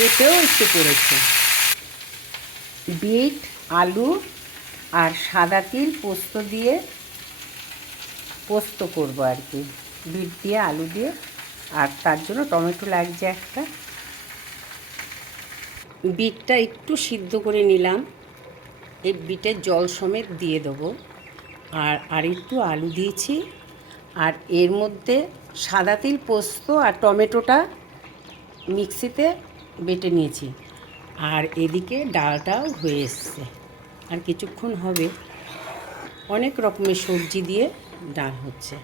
পেঁপেও একটু পড়েছে। বিট, আলু আর সাদা তিল পোস্ত দিয়ে পোস্ত করবো আর কি, বিট দিয়ে আলু দিয়ে। আর তার জন্য টমেটো লাগছে একটা। বিটটা একটু সিদ্ধ করে নিলাম, এই বিটের জল সমেত দিয়ে দেবো। আর একটু আলু দিয়েছি। আর এর মধ্যে সাদা তিল, পোস্ত আর টমেটোটা মিক্সিতে বেটে নিয়েছি। আর এদিকে ডালটাও হয়ে এসছে, আর কিছুক্ষণ হবে। অনেক রকমের সবজি দিয়ে ডাল হচ্ছে।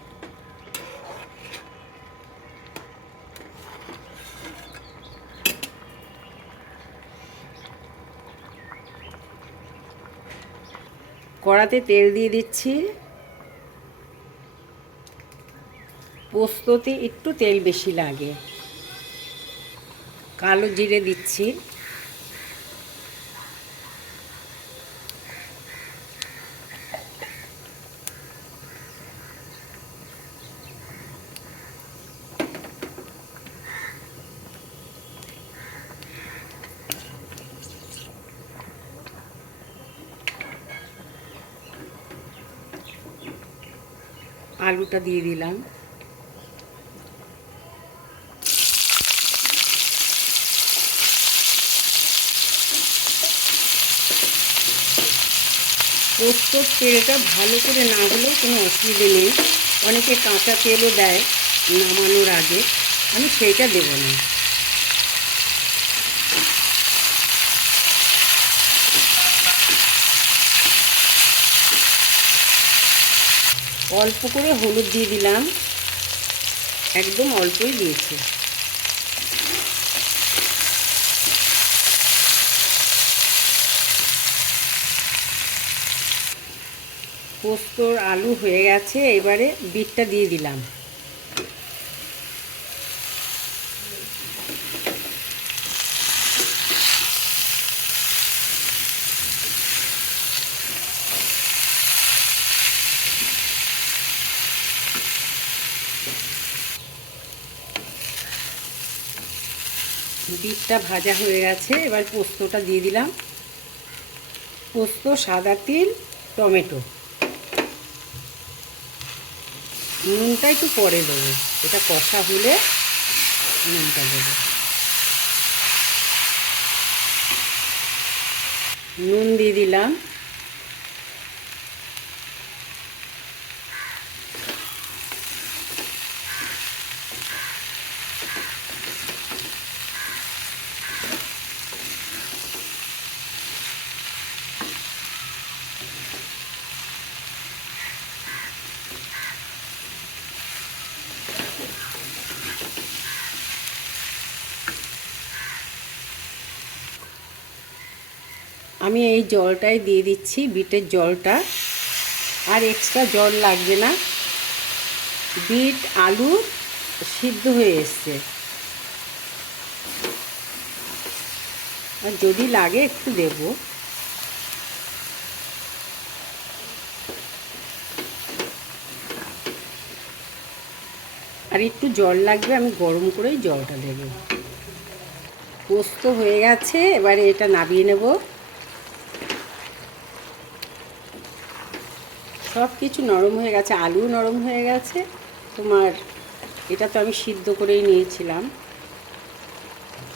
কড়াতে তেল দিয়ে দিচ্ছি। পোস্ততে একটু তেল বেশি লাগে। কালো জিরে দিচ্ছি। আলুটা দিয়ে দিলাম। পোস্তর তেলটা ভালো করে না হলেও কোনো অসুবিধে নেই। অনেকে কাঁচা তেলও দেয় নামানোর আগে, আমি সেইটা দেব না। অল্প করে হলুদ দিয়ে দিলাম, একদম অল্পই দিয়েছি। পোস্তর আলু হয়ে গেছে, এবারে বিটটা দিয়ে দিলাম। বিটটা ভাজা হয়ে গেছে, এবার পোস্তটা দিয়ে দিলাম। পোস্ত, সাদা তিল, টমেটো। নুনটা একটু পরে দেবো, এটা কষা হলে নুনটা দেবো। নুন দিয়ে দিলাম। আমি এই জলটাই দিয়ে দিচ্ছি, বিটের জলটা। আর এক্সট্রা জল লাগবে না, বিট আলু সিদ্ধ হয়ে এসছে। আর যদি লাগে একটু দেব। আর একটু জল লাগবে, আমি গরম করেই জলটা দেব। পোস্ত হয়ে গেছে, এবারে এটা নামিয়ে নেব। সব কিছু নরম হয়ে গেছে, আলু নরম হয়ে গেছে। তোমার এটা তো আমি সিদ্ধ করেই নিয়েছিলাম,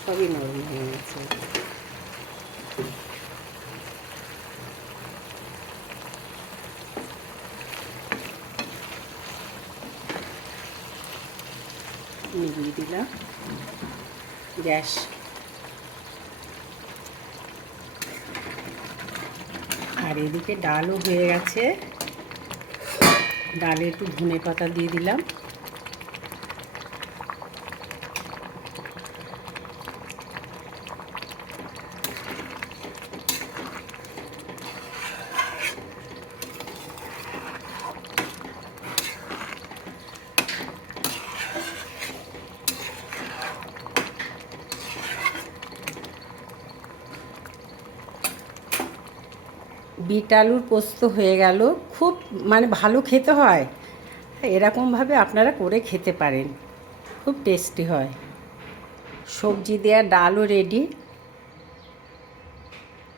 সবই নরম হয়ে গেছে। নিভিয়ে দিলাম গ্যাস। আর এদিকে ডালও হয়ে গেছে, ডালে একটু ধনে পাতা দিয়ে দিলাম। বিট আলুর পোস্ত হয়ে গেল। খুব ভালো খেতে হয়, এরকমভাবে আপনারা করে খেতে পারেন, খুব টেস্টি হয়। সবজি দেওয়া ডালও রেডি।